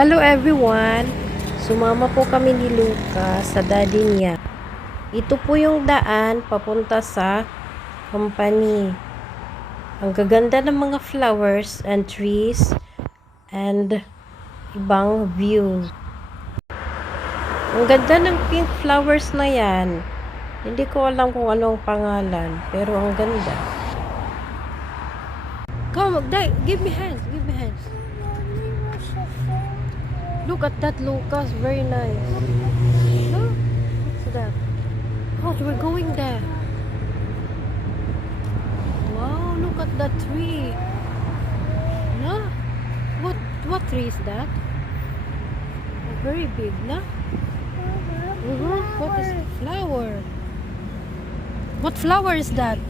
Hello everyone! Sumama po kami ni Luca sa daddy niya. Ito po yung daan papunta sa company. Ang gaganda ng mga flowers and trees and ibang view. Ang ganda ng pink flowers na yan. Hindi ko alam kung anong pangalan, pero ang ganda. Come, give me hands, give me hands. Look at that, Lucas. Very nice. Look. What's that? Oh, we're going there. Wow, look at that tree. No? What tree is that? Very big, no? What is it? Flower? What flower is that?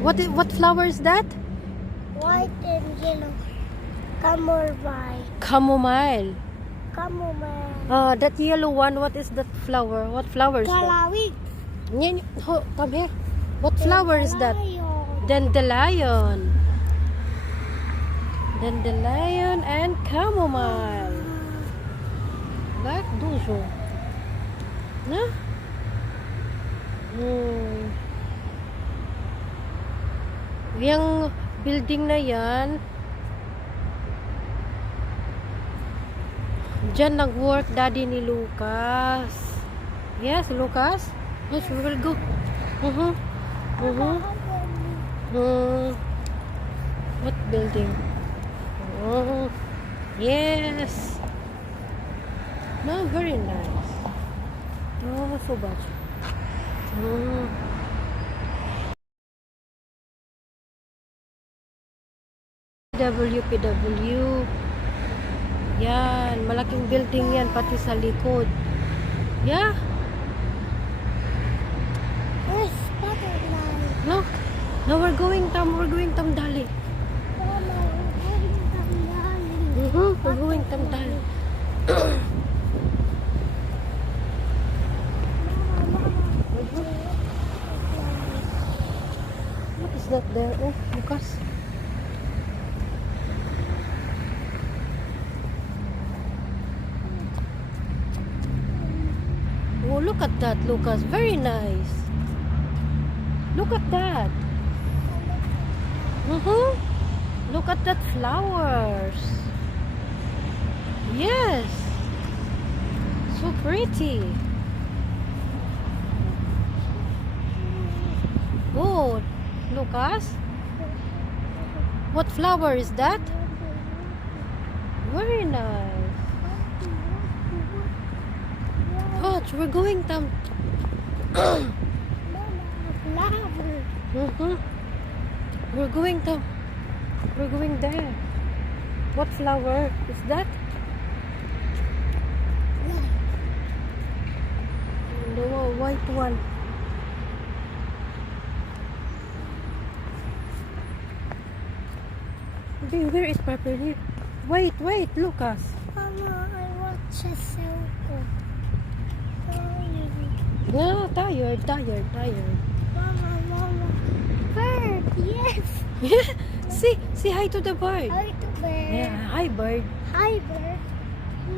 What flower is that? White and yellow. Chamomile. Chamomile. Chamomile. That yellow one, what is that flower? What flower is that? Kalawit. Come here. What flower is that? Dandelion. Dandelion and chamomile. Like dojo. No? Yung building na yan, dyan nag-work daddy ni Lucas. Yes, Lucas? Yes, we will go. What building? Yes. No, very nice. Oh, so much. PW. Yan, malaking building yan pati sa likod. Yeah. Where's butterfly? Look. Now we're going tam Dali. Mama, we're going Tamdali. We're going tam Dali. What is that there? Oh, Lucas. Oh, look at that, Lucas. Very nice. Look at that. Look at that flowers. Yes. So pretty. Oh, Lucas. What flower is that? Very nice. Coach, we're going tam. Mama, flower. We're going tam. We're going there. What flower is that? The white one. Where is Papa here? Wait, Lucas. Mama, I want a circle. No, tired. Mama. Bird, yes. Say hi to the bird. Hi to bird. Yeah, hi bird. Hi bird.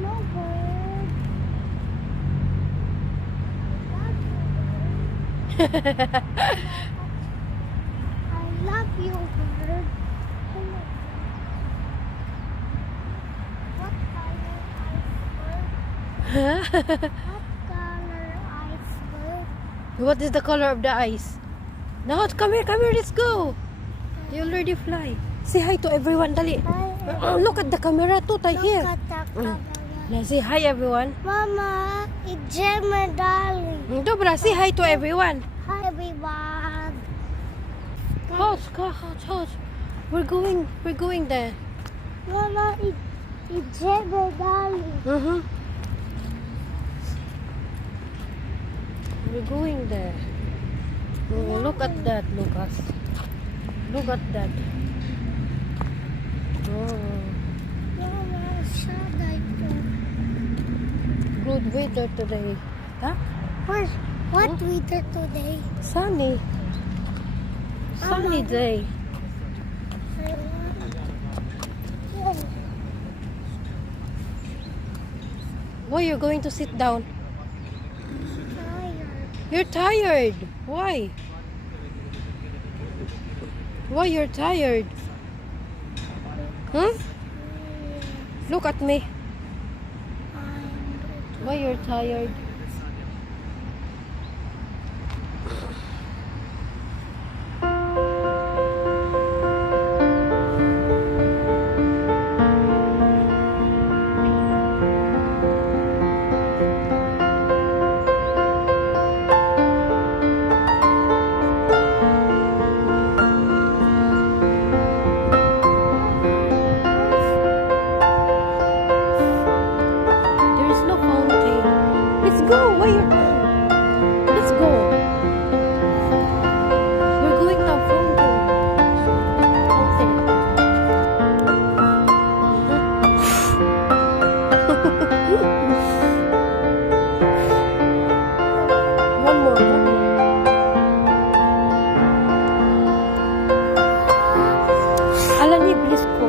No bird. I love you, bird. What color iceberg? What color iceberg? What is the color of the ice? No, come here, let's go. You already fly. Say hi to everyone, dali. Hi. Look at the camera too, Look here. at the camera. Now say hi everyone. Mama, it's Gemma darling. Dobra, say hi to everyone. Hi everyone. Hush. We're going there. Mama, it's Gemma darling. We're going there. Oh, look at that, Lucas. Look at that. Mama, shadow. Good weather today. Huh? What weather today? Sunny day. I want Why you're going to sit down? Tired. You're tired. Why? Why you're tired? Huh? Look at me. Why you're tired? There's no fountain. Let's go. Why you're Let's go. We're going to a fountain. One more. Alan, you please go.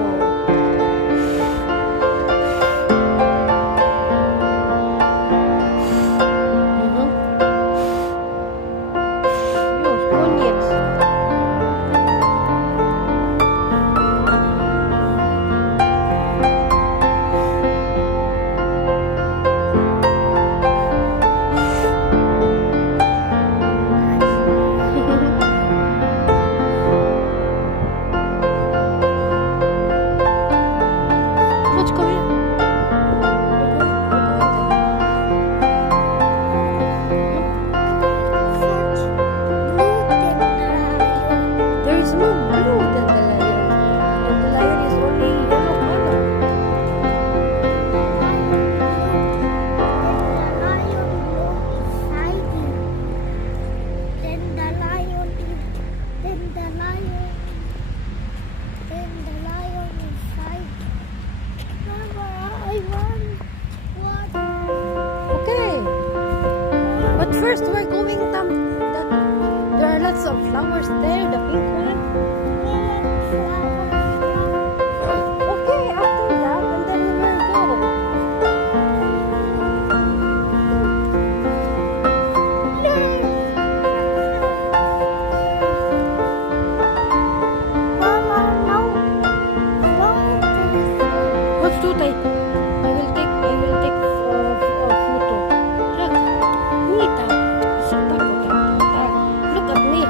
Już, koniec. Chodź, Korea. There is no blue than the lion. And the lion is only yellow color. Okay. But first we're going there are lots of flowers there, the pink one. Okay, after that, and then we will go. What's to take? I will take a photo. Look, Nita. Look at me.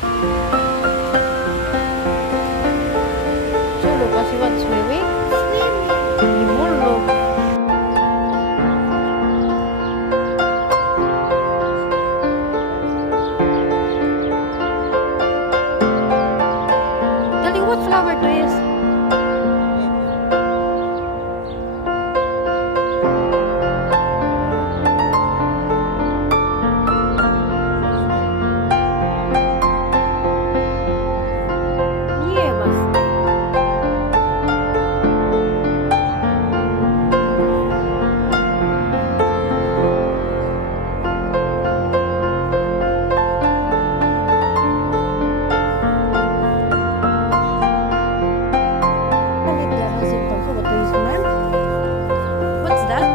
So, Lucas, you want swimming? Swimming. Imulo. Darling, what flower to is? Nie ma. What's that?